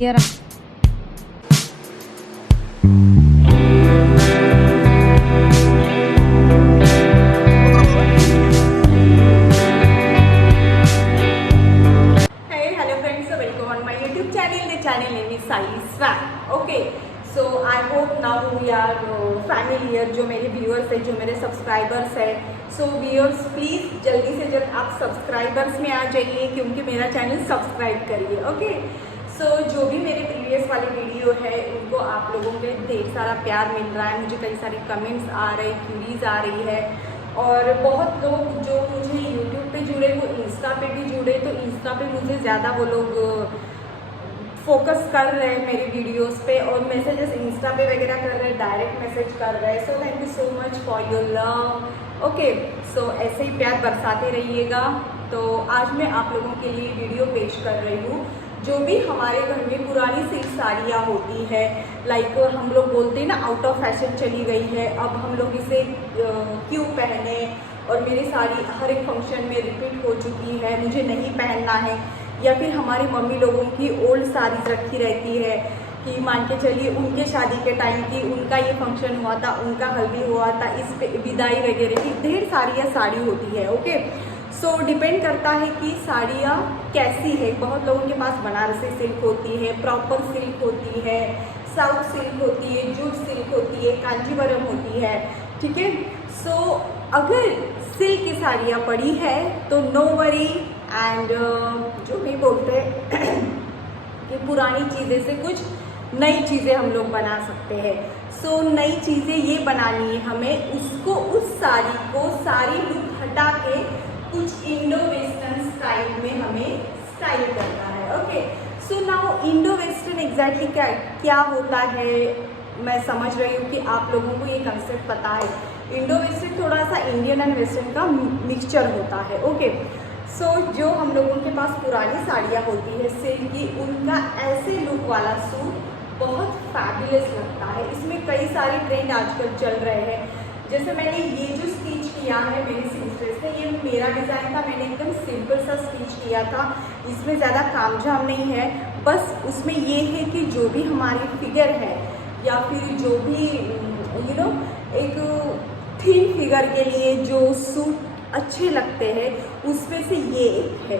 यार hello friends, so welcome on my YouTube channel. The channel name is Sai Swag. Okay, so I hope now we are familiar. जो मेरे viewers है, जो मेरे subscribers है, so viewers please जल्दी से जल्द आप subscribers में आ जाइए क्योंकि मेरा channel subscribe करिए. Okay, so जो भी मेरे previous वाले वीडियो है उनको आप लोगों के ढेर सारा प्यार मिल रहा है. मुझे कई सारे कमेंट्स आ रहे, क्यूरीज आ रही है और बहुत लोग जो मुझे YouTube पे जुड़े वो इंस्टा पे भी जुड़े, तो इंस्टा पे मुझे ज़्यादा वो लोग फोकस कर रहे हैं मेरी वीडियोस पे और मैसेजेस इंस्टा पे वगैरह कर रहे हैं, डायरेक्ट मैसेज कर रहे हैं. So thank you so much for your love. Okay, so ऐसे ही प्यार बरसाते रहिएगा. तो आज मैं आप लोगों के लिए वीडियो पेश कर रही हूँ. जो भी हमारे घर में पुरानी सिल्क साड़ियाँ होती है, लाइक हम लोग बोलते हैं ना आउट ऑफ फैशन चली गई है, अब हम लोग इसे क्यों पहने और मेरी साड़ी हर एक फंक्शन में रिपीट हो चुकी है, मुझे नहीं पहनना है. या फिर हमारी मम्मी लोगों की ओल्ड साड़ीज रखी रहती है कि मान के चलिए उनके शादी के टाइम की, उनका ये फंक्शन हुआ था, उनका हल्दी हुआ था, इस पे विदाई वगैरह की ढेर सारी साड़ी होती है. ओके, सो डिपेंड करता है कि साड़ियाँ कैसी है. बहुत लोगों के पास बनारसी सिल्क होती है, प्रॉपर सिल्क होती है, साउथ सिल्क होती है, जूट सिल्क होती है, कांजीवरम होती है. ठीक है, सो अगर सिल्क की साड़ियाँ पड़ी है तो नो वरी. एंड जो भी बोलते हैं कि पुरानी चीज़ें से कुछ नई चीज़ें हम लोग बना सकते हैं. सो नई चीज़ें ये बनानी है हमें, उसको उस साड़ी को सारी लुक हटा के कुछ इंडो वेस्टर्न स्टाइल में हमें स्टाइल करना है. Okay, so now Indo western exactly क्या होता है मैं समझ रही हूँ कि आप लोगों को ये कंसेप्ट पता है. इंडो वेस्टर्न थोड़ा सा इंडियन एंड वेस्टर्न का मिक्सचर होता है. ओके, सो जो हम लोगों के पास पुरानी साड़ियाँ होती है सिल्क की, उनका ऐसे लुक वाला सूट बहुत फैबुलस लगता है. इसमें कई सारे ट्रेंड आजकल चल रहे हैं. जैसे मैंने ये जो स्टिच किया है मेरी सिस्टर्स ने, ये मेरा डिज़ाइन था, मैंने एकदम सिंपल सा स्टिच किया था. इसमें ज़्यादा कामझाम नहीं है, बस उसमें ये है कि जो भी हमारी फिगर है या फिर जो भी एक थिन फिगर के लिए जो सूट अच्छे लगते हैं उसमें से ये एक है.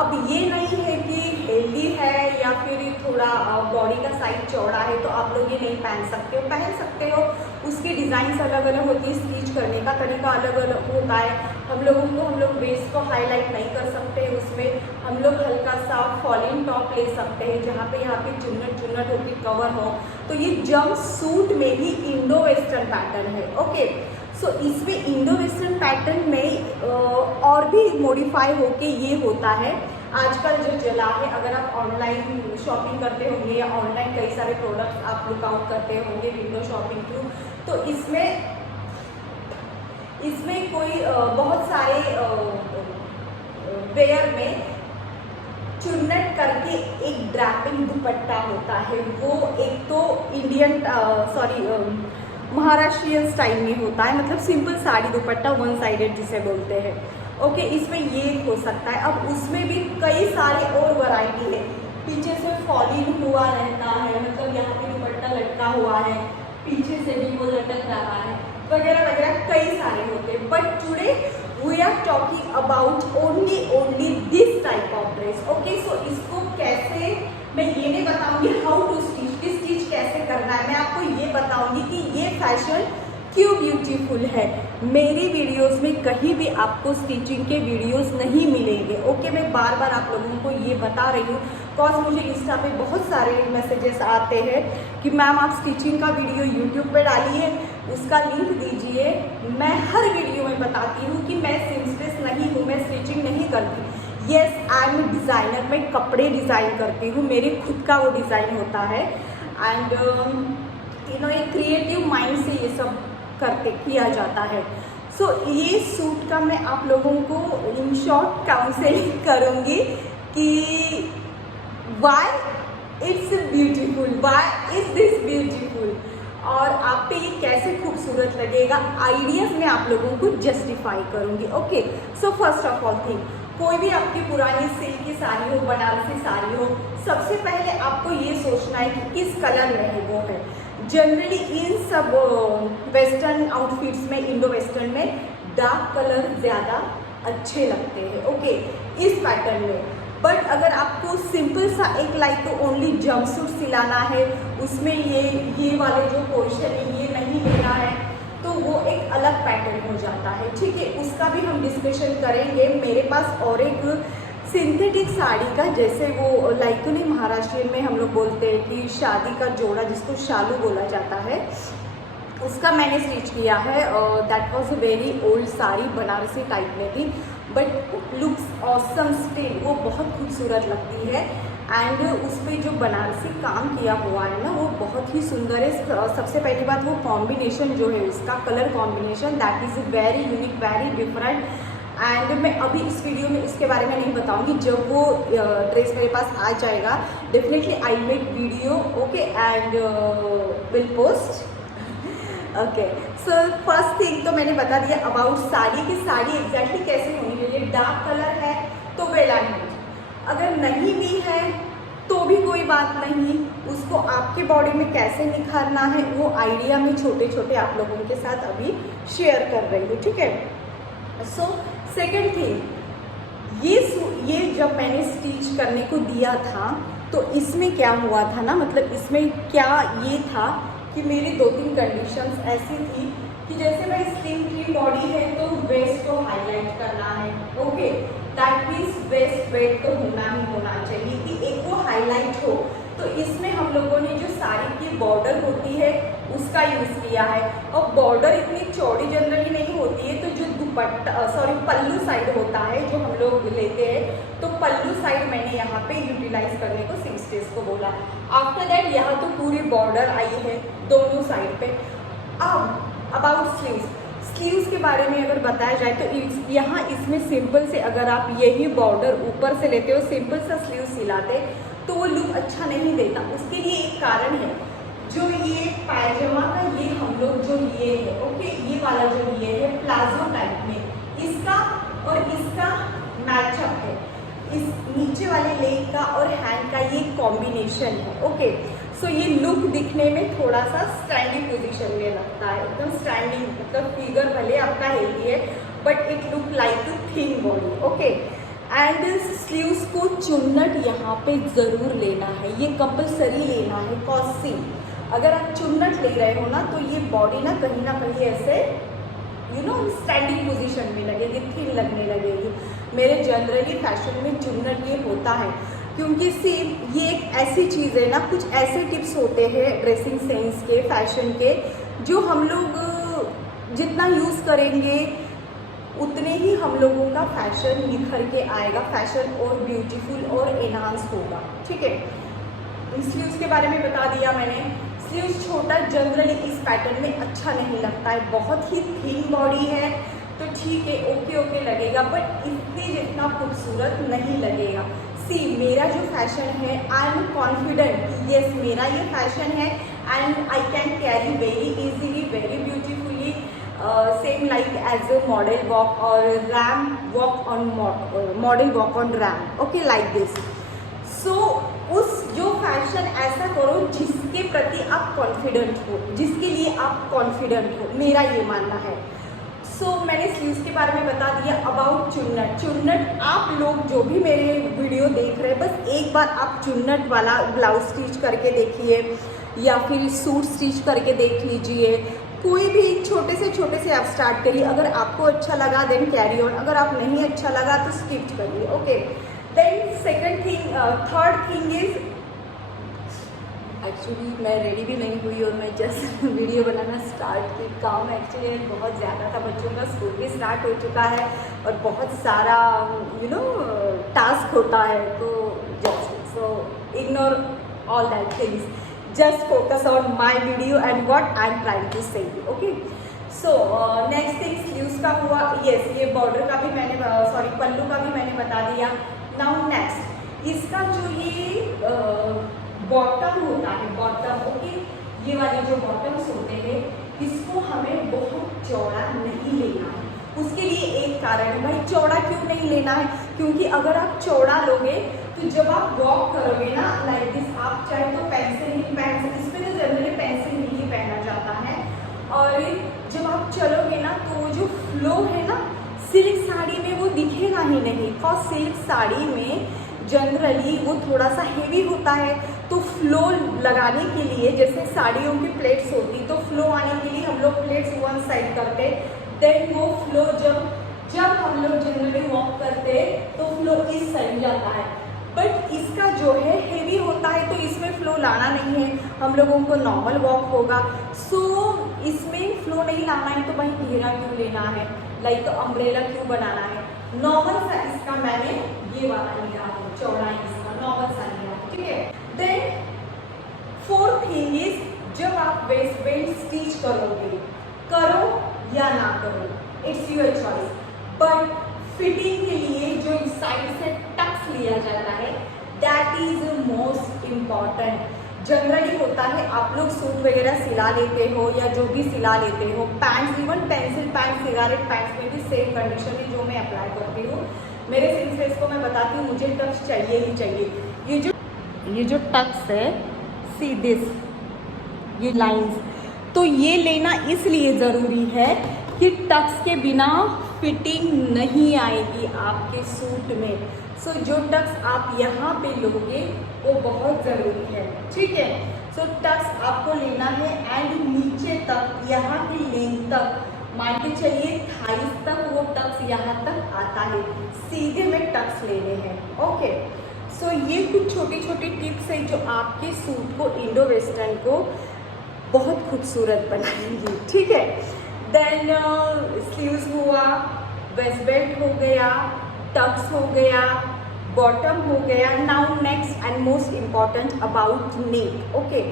अब ये नहीं है कि हेल्दी है या फिर थोड़ा बॉडी का साइज चौड़ा है तो आप लोग ये नहीं पहन सकते हो. उसकी डिज़ाइंस अलग अलग होती है, स्टिच करने का तरीका अलग अलग होता है. हम लोग वेस्ट को हाईलाइट नहीं कर सकते, उसमें हम लोग हल्का सा फॉलिंग टॉप ले सकते हैं जहाँ पे यहाँ पे चुन्नट होकर कवर हो. तो ये जंप सूट में ही इंडो वेस्टर्न पैटर्न है. ओके, सो इसमें इंडो वेस्टर्न पैटर्न में और भी मॉडिफाई होके ये होता है. आजकल जो चला है, अगर आप ऑनलाइन शॉपिंग करते होंगे या ऑनलाइन कई सारे प्रोडक्ट्स आप लुकआउट करते होंगे विंडो शॉपिंग थ्रू, तो इसमें कोई बहुत सारे वेयर में चुन्नट करके एक ड्रैपिंग दुपट्टा होता है. वो एक तो इंडियन महाराष्ट्रियन स्टाइल में होता है, मतलब सिंपल साड़ी दुपट्टा वन साइडेड जिसे बोलते हैं. ओके, इसमें ये हो सकता है. अब उसमें भी कई सारे और वैरायटी है. पीछे से फॉलिंग हुआ रहता है, मतलब यहाँ पे दुपट्टा लटका हुआ है, पीछे से भी वो लटक रहा है, वगैरह वगैरह कई सारे होते हैं. But today we are talking about only this type of dress. Okay, so इसको कैसे, मैं ये नहीं बताऊंगी हाउ टू स्टिच कैसे करना है, मैं आपको ये बताऊंगी कि ये फैशन क्यों ब्यूटीफुल है. मेरी वीडियोस में कहीं भी आपको स्टिचिंग के वीडियोस नहीं मिलेंगे. ओके, मैं बार बार आप लोगों को ये बता रही हूँ बिकॉज मुझे इंस्टा पे बहुत सारे मैसेजेस आते हैं कि मैम आप स्टिचिंग का वीडियो यूट्यूब पे डालिए, उसका लिंक दीजिए. मैं हर वीडियो में बताती हूँ कि मैं सीमस्ट्रेस नहीं हूँ, मैं स्टिचिंग नहीं करती. येस, आई एम डिज़ाइनर, मैं कपड़े डिज़ाइन करती हूँ, मेरे खुद का वो डिज़ाइन होता है. एंड एक क्रिएटिव माइंड से ये सब करके किया जाता है. सो ये सूट का मैं आप लोगों को इन शॉर्ट काउंसलिंग करूँगी कि why it's beautiful, why is this beautiful. और आप पे ये कैसे खूबसूरत लगेगा, आइडियाज मैं आप लोगों को जस्टिफाई करूँगी। Okay, so first of all thing, कोई भी आपकी पुरानी सिल्क की साड़ी हो, बनारसी साड़ी हो, सबसे पहले आपको ये सोचना है कि किस कलर में है वो है। जनरली इन सब वेस्टर्न आउटफिट्स में, इंडो वेस्टर्न में डार्क कलर ज़्यादा अच्छे लगते हैं। ओके, इस पैटर्न में। बट अगर आपको सिंपल सा एक लाइक ओनली जंपसूट सिलाना है, उसमें ये वाले जो पोर्शन है ये नहीं लेना है, तो वो एक अलग पैटर्न हो जाता है। ठीक है, उसका भी हम डिस्कशन करेंगे। मेरे पास और एक सिंथेटिक साड़ी का, जैसे वो लाइक नहीं, महाराष्ट्र में हम लोग बोलते हैं कि शादी का जोड़ा जिसको शालू बोला जाता है, उसका मैंने स्टिच किया है। That was a very old sari, Banarasi type में थी, बट लुक्स ऑसम स्टिल, वो बहुत खूबसूरत लगती है। एंड उस पर जो बनारसी काम किया हुआ है ना, वो बहुत ही सुंदर है। सबसे पहली बात, वो कॉम्बिनेशन जो है उसका colour combination, that is very unique, very different. And मैं अभी इस वीडियो में इसके बारे में नहीं बताऊंगी, जब वो ड्रेस मेरे पास आ जाएगा definitely I make video. Okay, and will post. Okay, so first thing तो मैंने बता दिया अबाउट साड़ी की साड़ी एग्जैक्टली कैसे होनी चाहिए। डार्क कलर है तो वेल एंड गुड, अगर नहीं भी है तो भी कोई बात नहीं, उसको आपके बॉडी में कैसे निखारना है वो आइडिया में छोटे छोटे आप लोगों के साथ अभी शेयर कर रही हूँ। ठीक है, सो सेकेंड थिंग, ये जब मैंने स्टिच करने को दिया था तो इसमें क्या हुआ था ना, मतलब इसमें क्या ये था कि मेरी 2-3 कंडीशंस ऐसी थी कि जैसे मैं स्लिम की बॉडी है तो वेस्ट को हाईलाइट करना है। Okay, that means waist weight तो होना ही होना चाहिए कि एक वो हाईलाइट हो। तो इसमें हम लोगों ने जो साड़ी की बॉर्डर होती है उसका यूज़ किया है, और बॉर्डर इतनी चौड़ी जनरली नहीं होती है, तो जो दुपट्टा पल्लू साइड होता है जो हम लोग लेते हैं, तो पल्लू साइड मैंने यहाँ पे यूटिलाइज करने को सिंगस्टेज को बोला। आफ्टर दैट यहाँ तो पूरी बॉर्डर आई है दोनों साइड पे। अब अबाउट स्लीव्स के बारे में अगर बताया जाए तो यहाँ इसमें सिंपल से, अगर आप यही बॉर्डर ऊपर से लेते हो, सिंपल सा स्लीव सिलाते तो वो लुक अच्छा नहीं देता। उसके लिए एक कारण है, जो ये पायजामा का ये हम लोग जो लिए है, ओके, ये वाला जो लिए है प्लाजो टाइप में, इसका और इसका मैचअप है, इस नीचे वाले लेग का और हैंड का ये कॉम्बिनेशन है। ओके, सो ये लुक दिखने में थोड़ा सा स्टैंडिंग पोजीशन में लगता है, एकदम स्टैंडिंग, मतलब फिगर भले आपका हेल्दी है but it look like thin body. Okay, and sleeves को चुन्नट यहाँ पे ज़रूर लेना है, ये कंपलसरी लेना है। कॉस्टिंग, अगर आप चुन्नट ले रहे हो ना तो ये बॉडी ना कहीं ऐसे स्टैंडिंग पोजीशन में लगेगी, थिन लगने लगेगी। मेरे जनरली फैशन में चुन्नट ये होता है, क्योंकि सिर्फ ये एक ऐसी चीज़ है ना, कुछ ऐसे टिप्स होते हैं ड्रेसिंग सेंस के, फैशन के, जो हम लोग जितना यूज़ करेंगे उतने ही हम लोगों का फैशन निखर के आएगा, फैशन और ब्यूटीफुल और एनहांस होगा। ठीक है, स्लीव्स के बारे में बता दिया मैंने। स्लीव्स छोटा जनरली इस पैटर्न में अच्छा नहीं लगता है, बहुत ही थिन बॉडी है तो ठीक है, ओके लगेगा, बट इससे जितना खूबसूरत नहीं लगेगा। सी, मेरा जो फैशन है, आई एम कॉन्फिडेंट कि यस मेरा ये फैशन है and I can carry very easily, very beautifully, same like as a model walk और ramp walk on model walk on ramp. Okay, like this. So उस जो fashion ऐसा करो जिसके प्रति आप कॉन्फिडेंट हो, जिसके लिए आप कॉन्फिडेंट हो, मेरा ये मानना है। सो मैंने स्लीव्स के बारे में बता दिया। अबाउट चुन्नट, आप लोग जो भी मेरे वीडियो देख रहे हैं, बस एक बार आप चुन्नट वाला ब्लाउज स्टिच करके देखिए या फिर सूट स्टिच करके देख लीजिए। कोई भी छोटे से आप स्टार्ट करिए, अगर आपको अच्छा लगा देन कैरी ऑन, अगर आप नहीं अच्छा लगा तो स्किप करिए। Okay, then third thing is, actually मैं रेडी भी नहीं हुई और मैं जस्ट वीडियो बनाना स्टार्ट की। काम एक्चुअली बहुत ज़्यादा था, बच्चों का स्कूल भी स्टार्ट हो चुका है और बहुत सारा टास्क होता है, तो just so ignore all that things, just focus on my video and what I'm trying to say. Okay, so next thing sleeves का हुआ। yes, ये border का भी मैंने पल्लू का भी मैंने बता दिया। now next, इसका जो ये बॉटम होता है, बॉटम, ओके, ये वाले जो बॉटम्स होते हैं इसको हमें बहुत चौड़ा नहीं लेना है। उसके लिए एक कारण है भाई, चौड़ा क्यों नहीं लेना है, क्योंकि अगर आप चौड़ा लोगे तो जब आप वॉक करोगे ना लाइक दिस, आप चाहे तो पेंसिल हिल पहन सकते, इसमें तो जनरली पेंसिल हिल ही पहना जाता है। और जब आप चलोगे ना तो वो जो फ्लो है ना सिल्क साड़ी में वो दिखेगा ही नहीं, और सिल्क साड़ी में जनरली वो थोड़ा सा हेवी होता है। तो फ्लो लगाने के लिए जैसे साड़ियों की प्लेट्स होती, तो फ्लो आने के लिए हम लोग प्लेट्स वन साइड करते, देन वो फ्लो जब हम लोग जनरली वॉक करते तो फ्लो इस साइड जाता है। बट इसका जो है हेवी होता है तो इसमें फ्लो लाना नहीं है, हम लोगों को नॉर्मल वॉक होगा। सो इसमें फ्लो नहीं लाना है तो भाई घेरा क्यों लेना है, लाइक अम्ब्रेला क्यों बनाना है। नॉर्मल सा इसका मैंने ये वाला लिया है, चौड़ाई इसका नॉर्मल सा लिया है, ठीक है। देन फोर्थ थिंग इज, जब आप वेस्ट बेल्ट स्टिच करोगे, करो या ना करो, it's your choice, but fitting के लिए जो साइड से टक्स लिया जाता है that is most important. Generally होता है आप लोग सूट वगैरह सिला लेते हो या जो भी सिला लेते हो, pants, even pencil pant, cigarette pants में भी सेम कंडीशन है जो मैं अप्लाई करती हूँ। मेरे सिंसेस को मैं बताती हूँ मुझे टक्स चाहिए ही चाहिए। ये जो टक्स है, सी दिस, ये लाइंस, तो ये लेना इसलिए ज़रूरी है कि टक्स के बिना फिटिंग नहीं आएगी आपके सूट में। सो जो टक्स आप यहाँ पे लोगे वो बहुत ज़रूरी है, ठीक है। सो टक्स आपको लेना है एंड नीचे तक, यहाँ की लेंथ तक, मान के चलिए थाइस तक वो टक्स यहाँ तक आता है, सीधे में टक्स लेने हैं, ओके। सो ये कुछ छोटी छोटी टिप्स हैं जो आपके सूट को, इंडो वेस्टर्न को बहुत खूबसूरत बनाएंगी, ठीक है। देन स्लीव्स हुआ, वेस्ट बेल्ट हो गया, टक्स हो गया, बॉटम हो गया। Now next and most important about neck, okay.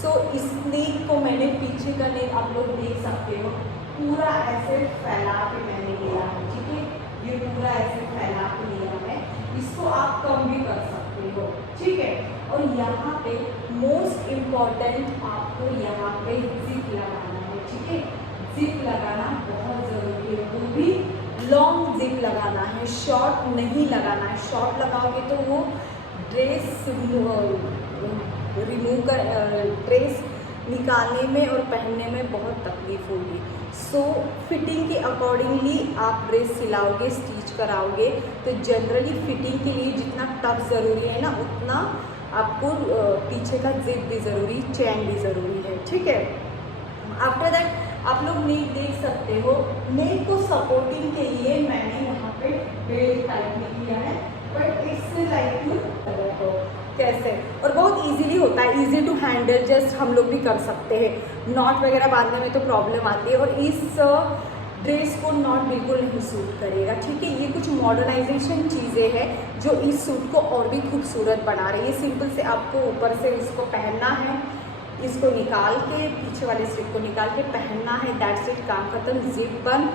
So इस नेक को मैंने पीछे का नेक आप लोग देख सकते हो पूरा ऐसे फैला के मैंने लिया है, ठीक है। ये पूरा ऐसे फैला के लिया है, इसको आप कम भी कर सकते हो, ठीक है। और यहाँ पे मोस्ट इम्पॉर्टेंट आपको यहाँ पे जिप लगाना है, ठीक है। जिप लगाना बहुत ज़रूरी है, वो भी लॉन्ग जिप लगाना है, शॉर्ट नहीं लगाना है। शॉर्ट लगाओगे तो वो ड्रेस रिमूव कर, ड्रेस निकालने में और पहनने में बहुत तकलीफ होगी। सो फिटिंग के अकॉर्डिंगली आप ड्रेस सिलाओगे, स्टिच कराओगे, तो जनरली फिटिंग के लिए जितना टफ ज़रूरी है ना उतना आपको पीछे का जिप भी ज़रूरी, चैन भी ज़रूरी है, ठीक है। आफ्टर दैट आप लोग नेक देख सकते हो, नेक को सपोर्टिंग के लिए मैंने यहाँ पे बेल्ट टाइप में किया है, बट इट्स लाइक टू कैसे, और बहुत इजीली होता है, इजी टू हैंडल, जस्ट हम लोग भी कर सकते हैं। नॉट वगैरह बांधने में तो प्रॉब्लम आती है और इस ड्रेस को नॉट बिल्कुल नहीं सूट करेगा, ठीक है। ये कुछ मॉडर्नाइजेशन चीज़ें हैं जो इस सूट को और भी खूबसूरत बना रही है। सिंपल से आपको ऊपर से इसको पहनना है, इसको निकाल के पीछे वाले स्ट्रिप को निकाल के पहनना है, दैट्स इट, काम खत्म। जिप बंद,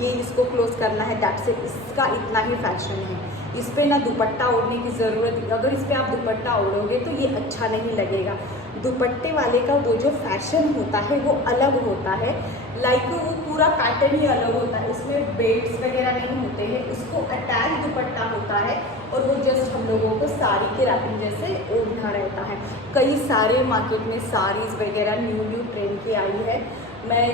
ये इसको क्लोज करना है, दैट्स इट। इसका इतना ही फैशन है, इस पर ना दुपट्टा ओढ़ने की ज़रूरत। अगर इस पर आप दुपट्टा ओढ़ोगे तो ये अच्छा नहीं लगेगा। दुपट्टे वाले का वो जो फैशन होता है वो अलग होता है, लाइक वो पूरा पैटर्न ही अलग होता है, उसमें बेल्ट्स वगैरह नहीं होते हैं, उसको अटैच दुपट्टा होता है और वो जस्ट हम लोगों को साड़ी के रैपिंग जैसे ओढ़ना रहता है। कई सारे मार्केट में साड़ीज़ वगैरह न्यू ट्रेंड की आई है। मैं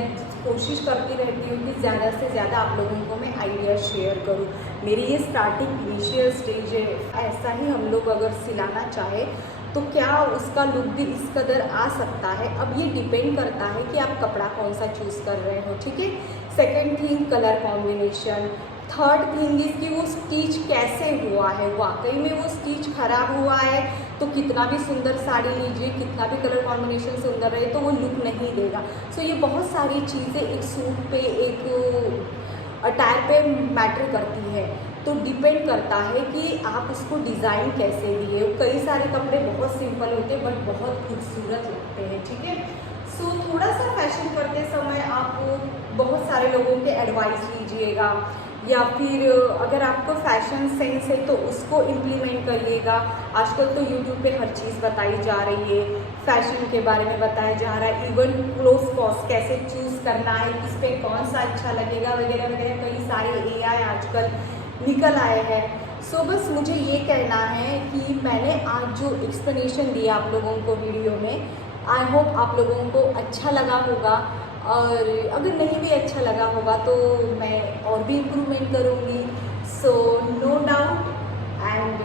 कोशिश करती रहती हूँ कि ज़्यादा से ज़्यादा आप लोगों को मैं आइडिया शेयर करूँ। मेरी ये स्टार्टिंग इनिशियल स्टेज है, ऐसा ही हम लोग अगर सिलाना चाहे तो क्या उसका लुक भी इस कदर आ सकता है। अब ये डिपेंड करता है कि आप कपड़ा कौन सा चूज़ कर रहे हो, ठीक है। Second thing colour combination. Third thing is कि वो स्टिच कैसे हुआ है, वाकई में वो स्टिच खराब हुआ है तो कितना भी सुंदर साड़ी लीजिए, कितना भी कलर कॉम्बिनेशन सुंदर रहे तो वो लुक नहीं देगा। सो ये बहुत सारी चीज़ें एक सूट पे, एक अटायर पे मैटर करती है। तो डिपेंड करता है कि आप उसको डिज़ाइन कैसे दिए। कई सारे कपड़े बहुत सिंपल होते हैं बट बहुत खूबसूरत लगते हैं, ठीक है। सो थोड़ा सा फैशन करते समय आप बहुत सारे लोगों के एडवाइस लीजिएगा, या फिर अगर आपको फैशन सेंस है तो उसको इम्प्लीमेंट करिएगा। आजकल तो यूट्यूब पे हर चीज़ बताई जा रही है, फैशन के बारे में बताया जा रहा है, इवन क्लोथ कॉस्ट कैसे चूज़ करना है, किस पे कौन सा अच्छा लगेगा वगैरह वगैरह। कई सारे AI आजकल निकल आए हैं। सो बस मुझे ये कहना है कि मैंने आज जो एक्सप्लेनेशन दिया आप लोगों को वीडियो में, आई होप आप लोगों को अच्छा लगा होगा, और अगर नहीं भी अच्छा लगा होगा तो मैं और भी इम्प्रूवमेंट करूँगी। सो नो डाउट, एंड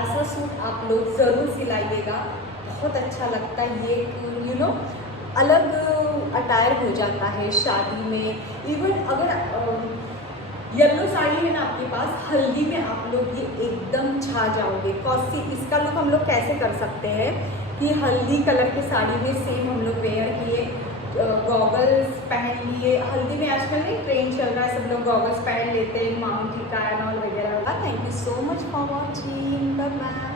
ऐसा सूट आप लोग ज़रूर सिलाइएगा, बहुत अच्छा लगता है ये, यू नो अलग अटायर हो जाता है शादी में। इवन अगर येलो साड़ी है ना आपके पास, हल्दी में आप लोग ये एकदम छा जाओगे। कौसी इसका लुक हम लोग कैसे कर सकते हैं कि हल्दी कलर की साड़ी में सेम हम लोग वेयर किए, गॉगल्स पहन लिए। हल्दी में आजकल नहीं ट्रेंड चल रहा है, सब लोग गॉगल्स पहन लेते हैं, माउंट टिका एंड ऑल वगैरह। Thank you so much for watching, bye bye.